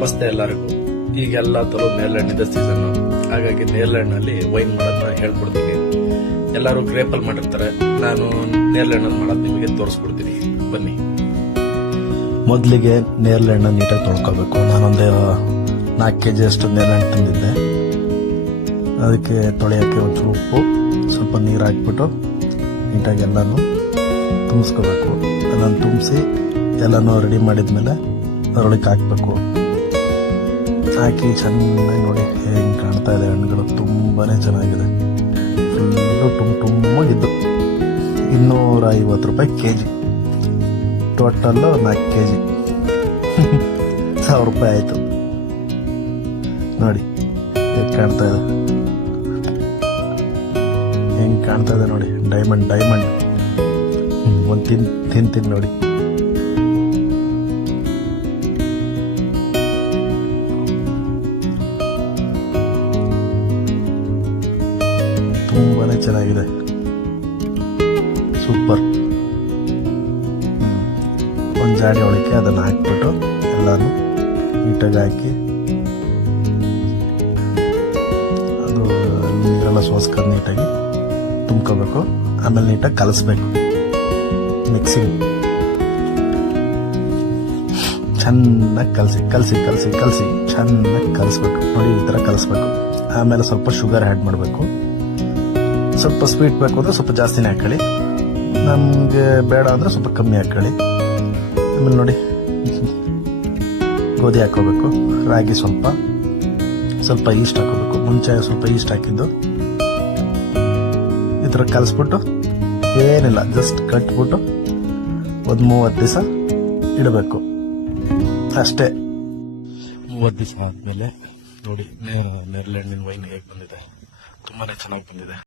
ನಮಸ್ತೆ ಎಲ್ಲರಿಗೂ. ಈಗೆಲ್ಲ ತಲೋ ನೇರಳೆಹಣ್ಣಿಂದ ಸೀಸನ್, ಹಾಗಾಗಿ ನೇರಳೆಹಣ್ಣಲ್ಲಿ ವೈನ್ ಮಾಡೋದನ್ನ ಹೇಳ್ಕೊಡ್ತೀನಿ. ಎಲ್ಲರೂ ಗ್ರೇಪಲ್ಲಿ ಮಾಡಿರ್ತಾರೆ, ನಾನು ನೇರಳೆಹಣ್ಣಲ್ಲಿ ಮಾಡೋದು ನಿಮಗೆ ತೋರಿಸ್ಕೊಡ್ತೀನಿ, ಬನ್ನಿ. ಮೊದಲಿಗೆ ನೇರಳೆಹಣ್ಣು ನೀಟಾಗಿ ತೊಳ್ಕೊಬೇಕು. ನಾನೊಂದು 4 kg ಅಷ್ಟು ನೇರಳೆಹಣ್ಣು ತಂದಿದ್ದೆ. ಅದಕ್ಕೆ ತೊಳೆಯೋಕ್ಕೆ ಒಂಚೂರು ಉಪ್ಪು, ಸ್ವಲ್ಪ ನೀರು ಹಾಕ್ಬಿಟ್ಟು ನೀಟಾಗಿ ಎಲ್ಲನೂ ತುಂಬಿಸ್ಕೋಬೇಕು. ಎಲ್ಲನೂ ತುಂಬಿಸಿ ಎಲ್ಲನೂ ರೆಡಿ ಮಾಡಿದ್ಮೇಲೆ ಅದರೊಳಗೆ ಹಾಕಬೇಕು. ಹಾಕಿ ಚೆನ್ನಾಗಿ ನೋಡಿ ಹೇಗೆ ಕಾಣ್ತಾ ಇದೆ. ಹಣ್ಣುಗಳು ತುಂಬಾ ಚೆನ್ನಾಗಿದೆ, ಫುಲ್ಲು ತುಂಬಾಗಿದ್ದು. 250 ರೂಪಾಯಿ kg, ಟೋಟಲ್ಲು 4 kg 1000 ರೂಪಾಯಿ ಆಯಿತು. ನೋಡಿ ಹೇಗೆ ಕಾಣ್ತಾ ಇದೆ, ಹೆಂಗೆ ಕಾಣ್ತಾ ಇದೆ ನೋಡಿ. ಡೈಮಂಡ್ ಒಂದು ತಿಂತೀನಿ ನೋಡಿ. ತುಂಬಾನೇ ಚೆನ್ನಾಗಿದೆ, ಸೂಪರ್. ಒಂದು ಜಾಡಿ ಒಳಕ್ಕೆ ಅದನ್ನು ಹಾಕ್ಬಿಟ್ಟು ಎಲ್ಲಾನು ನೀಟಾಗಿ ಹಾಕಿ ಅದು ನೀರೆಲ್ಲ ಸೋಸ್ಕೊಂಡು ನೀಟಾಗಿ ತುಂಬ್ಕೋಬೇಕು. ಆಮೇಲೆ ನೀಟಾಗಿ ಕಲಿಸ್ಬೇಕು. ಮಿಕ್ಸಿಂಗ್ ಚೆನ್ನಾಗಿ ಕಲಸಿ ಚೆನ್ನಾಗಿ ಕಲಿಸ್ಬೇಕು. ನೋಡಿ ಈ ಥರ ಕಲಿಸ್ಬೇಕು. ಆಮೇಲೆ ಸ್ವಲ್ಪ ಶುಗರ್ ಆ್ಯಡ್ ಮಾಡಬೇಕು. ಸ್ವಲ್ಪ ಸ್ವೀಟ್ ಬೇಕು ಅಂದರೆ ಸ್ವಲ್ಪ ಜಾಸ್ತಿನೇ ಹಾಕೊಳ್ಳಿ, ನಮಗೆ ಬೇಡ ಅಂದರೆ ಸ್ವಲ್ಪ ಕಮ್ಮಿ ಹಾಕೊಳ್ಳಿ. ಆಮೇಲೆ ನೋಡಿ ಗೋಧಿ ಹಾಕೋಬೇಕು, ರಾಗಿ ಸ್ವಲ್ಪ ಈಸ್ಟ್ ಹಾಕೋಬೇಕು. ಮುಂಚೆ ಸ್ವಲ್ಪ ಈಸ್ಟ್ ಹಾಕಿದ್ದು ಈ ಥರ ಕಲಿಸ್ಬಿಟ್ಟು ಏನಿಲ್ಲ, ಜಸ್ಟ್ ಕಟ್ಬಿಟ್ಟು ಒಂದು 30 ದಿವಸ ಇಡಬೇಕು ಅಷ್ಟೇ. 30 ದಿವಸ ಆದಮೇಲೆ ನೋಡಿ ನೇರಳೆಹಣ್ಣಿನ ವೈನ್ ಹೇಗೆ ಬಂದಿದೆ, ತುಂಬಾನೇ ಚೆನ್ನಾಗಿ ಬಂದಿದೆ.